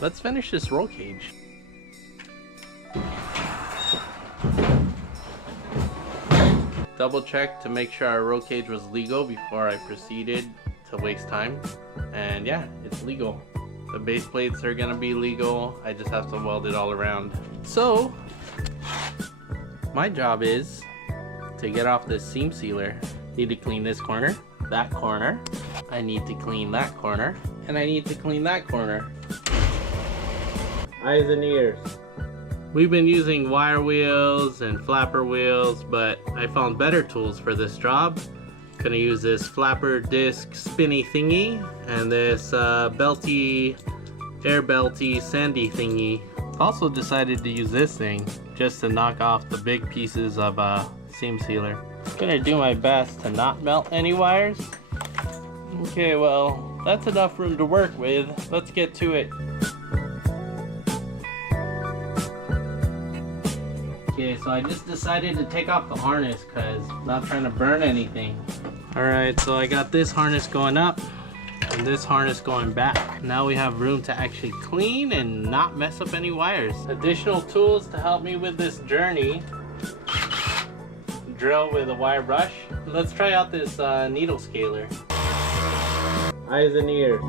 let's finish this roll cage. Double check to make sure our roll cage was legal before I proceeded to waste time. And yeah, it's legal. The base plates are gonna be legal. I just have to weld it all around. So, my job is to get off this seam sealer. Need to clean this corner, that corner. I need to clean that corner, and I need to clean that corner. Eyes and ears. We've been using wire wheels and flapper wheels, but I found better tools for this job. Gonna use this flapper disc spinny thingy and this belty, air belty sandy thingy. Also decided to use this thing just to knock off the big pieces of seam sealer. Gonna do my best to not melt any wires. Okay, well, that's enough room to work with. Let's get to it. Okay, so I just decided to take off the harness because I'm not trying to burn anything. Alright, so I got this harness going up and this harness going back. Now we have room to actually clean and not mess up any wires. Additional tools to help me with this journey. Drill with a wire brush. Let's try out this needle scaler. Eyes and ears.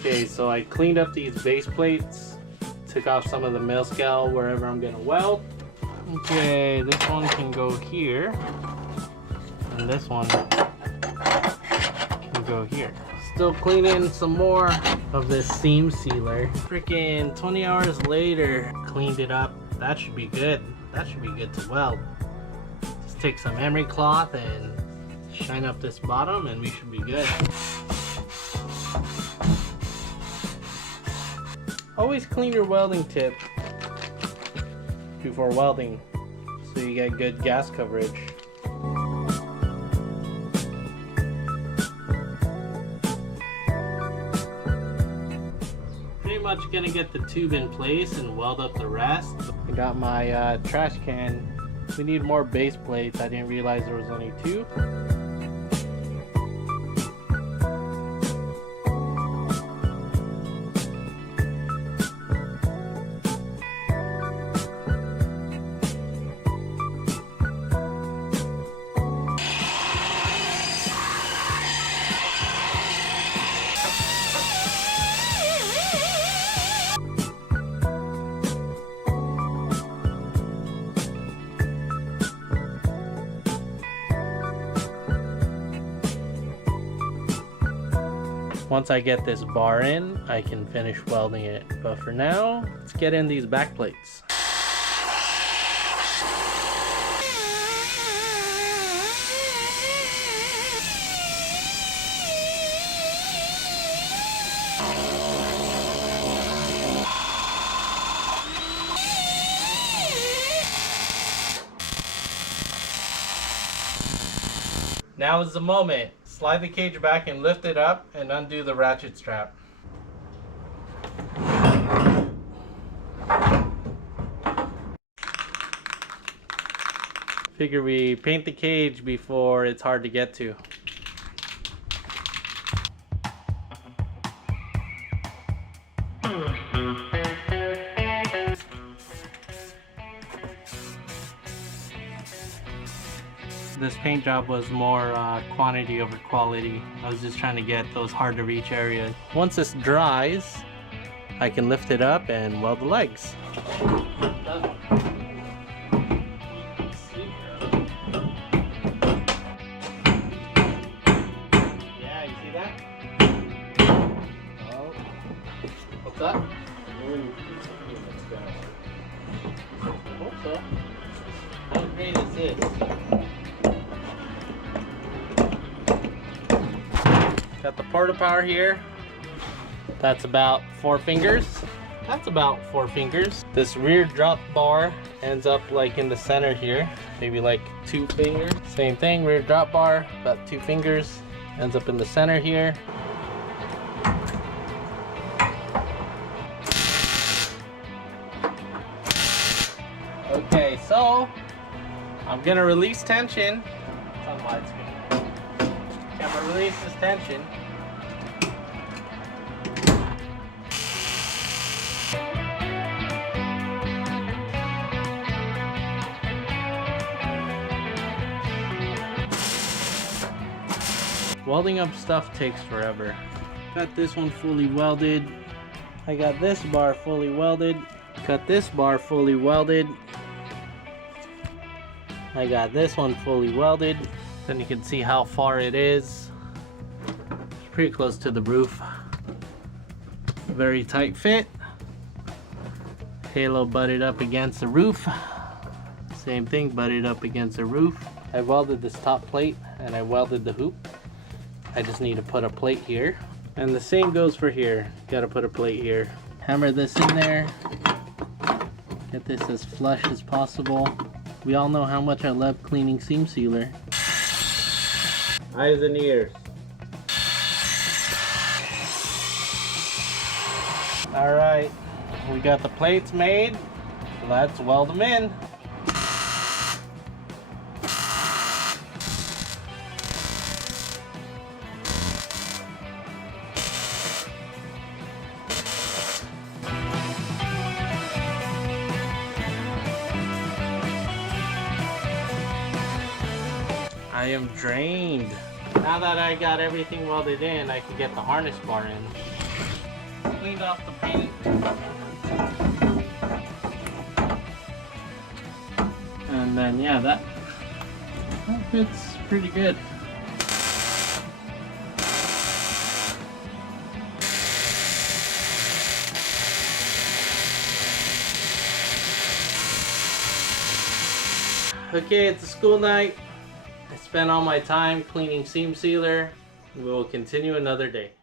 Okay, so I cleaned up these base plates, took off some of the mill scale wherever I'm gonna weld. Okay, this one can go here, and this one can go here. Still cleaning some more of this seam sealer. Freaking 20 hours later, cleaned it up. That should be good. That should be good to weld. Just take some emery cloth and shine up this bottom and we should be good. Always clean your welding tip before welding so you get good gas coverage. Pretty much gonna get the tube in place and weld up the rest. I got my trash can. We need more base plates. I didn't realize there was only 2. Once I get this bar in, I can finish welding it. But for now, let's get in these back plates. Now is the moment. Slide the cage back and lift it up and undo the ratchet strap. Figure we paint the cage before it's hard to get to. This paint job was more quantity over quality. I was just trying to get those hard to reach areas. Once this dries, I can lift it up and weld the legs. Yeah, you see that? Oh. What's up? I hope so. How great is this? Got the porta power here. That's about 4 fingers. That's about 4 fingers. This rear drop bar ends up like in the center here, maybe like 2 fingers. Same thing, rear drop bar, about 2 fingers, ends up in the center here. Okay, so go. I'm gonna release tension. It's on widescreen. I'm gonna release this tension. Welding up stuff takes forever. Got this one fully welded. I got this bar fully welded. Got this bar fully welded. I got this one fully welded. Then you can see how far it is. It's pretty close to the roof. Very tight fit. Halo butted up against the roof. Same thing, butted up against the roof. I welded this top plate and I welded the hoop. I just need to put a plate here. And the same goes for here. Gotta put a plate here. Hammer this in there. Get this as flush as possible. We all know how much I love cleaning seam sealer. Eyes and ears. Alright, we got the plates made. Let's weld them in. I am drained. Now that I got everything welded in, I can get the harness bar in. Cleaned off the paint. And then yeah, that fits pretty good. Okay, it's a school night. I spent all my time cleaning seam sealer. We will continue another day.